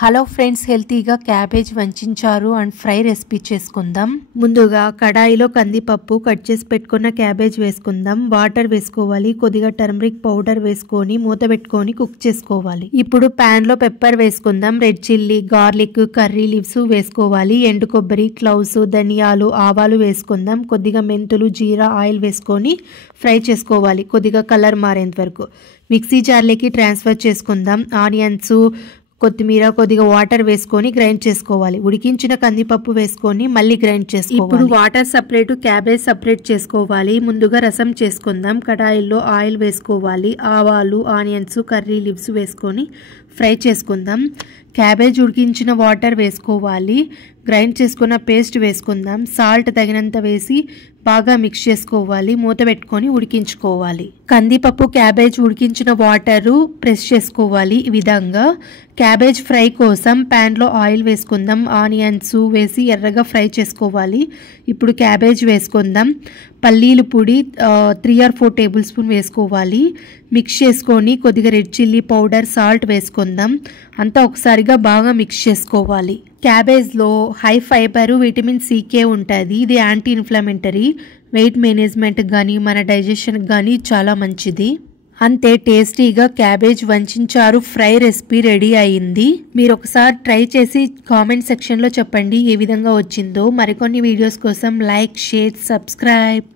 Hello friends, హెల్తీగా cabbage వంచారు and fry recipe చేసుకుందాం. ముందుగా కడాయిలో కందిపప్పు కట్ చేసి పెట్టుకున్న క్యాబేజ్ వేసుకుందాం. వాటర్ వేసుకోవాలి. కొద్దిగా టర్మరిక్ పౌడర్ వేసుకొని మూత పెట్టుకొని కుక్ చేసుకోవాలి. ఇప్పుడు పాన్ లో పెప్పర్ వేసుకుందాం. Red chilli, garlic, curry leaves వేసుకోవాలి. ఎండు కొబ్బరి, క్లౌస్, ధనియాలు, ఆవాలు వేసుకుందాం. కొద్దిగా మెంతులు, జీరా, ఆయిల్ వేసుకొని ఫ్రై చేసుకోవాలి. కొద్దిగా కలర్ మారేంత వరకు మిక్సీ జార్లోకి ట్రాన్స్ఫర్ చేసుకుందాం. ఆనియన్స్, కొత్తిమీర, కొద్దిగా వాటర్ వేసుకొని గ్రైండ్ చేసుకోవాలి. ఉడికించిన కందిపప్పు వేసుకొని మళ్ళీ గ్రైండ్ చేసుకోవాలి. ఇప్పుడు వాటర్ సపరేట్, క్యాబేజ్ సపరేట్ చేసుకోవాలి. ముందుగా రసం చేసుకుందాం. కడాయిల్లో ఆయిల్ వేసుకోవాలి. ఆవాలు, ఆనియన్స్, కర్రీ లీవ్స్ వేసుకొని ఫ్రై చేసుకుందాం. క్యాబేజ్ ఉడికించిన వాటర్ వేసుకోవాలి. గ్రైండ్ చేసుకున్న పేస్ట్ వేసుకుందాం. సాల్ట్ తగినంత వేసి బాగా మిక్స్ చేసుకోవాలి. మూత పెట్టుకొని ఉడికించుకోవాలి. కందిపప్పు, క్యాబేజ్ ఉడికించిన వాటరు ప్రెస్ చేసుకోవాలి. ఈ విధంగా క్యాబేజ్ ఫ్రై కోసం ప్యాన్లో ఆయిల్ వేసుకుందాం. ఆనియన్స్ వేసి ఎర్రగా ఫ్రై చేసుకోవాలి. ఇప్పుడు క్యాబేజ్ వేసుకుందాం. పల్లీలు పొడి 3 or 4 టేబుల్ స్పూన్ వేసుకోవాలి. మిక్స్ చేసుకొని కొద్దిగా రెడ్ చిల్లీ పౌడర్, సాల్ట్ వేసుకుందాం. అంతా ఒకసారిగా బాగా మిక్స్ చేసుకోవాలి. క్యాబేజ్లో హై ఫైబర్, విటమిన్ సికే ఉంటుంది. ఇది యాంటీ ఇన్ఫ్లమేటరీ, వెయిట్ మేనేజ్మెంట్ కానీ మన డైజెషన్కి కానీ చాలా మంచిది. అంతే, టేస్టీగా క్యాబేజ్ వంచారు ఫ్రై రెసిపీ రెడీ అయింది. మీరు ఒకసారి ట్రై చేసి కామెంట్ సెక్షన్లో చెప్పండి ఏ విధంగా వచ్చిందో. మరికొన్ని వీడియోస్ కోసం లైక్, షేర్, సబ్స్క్రైబ్.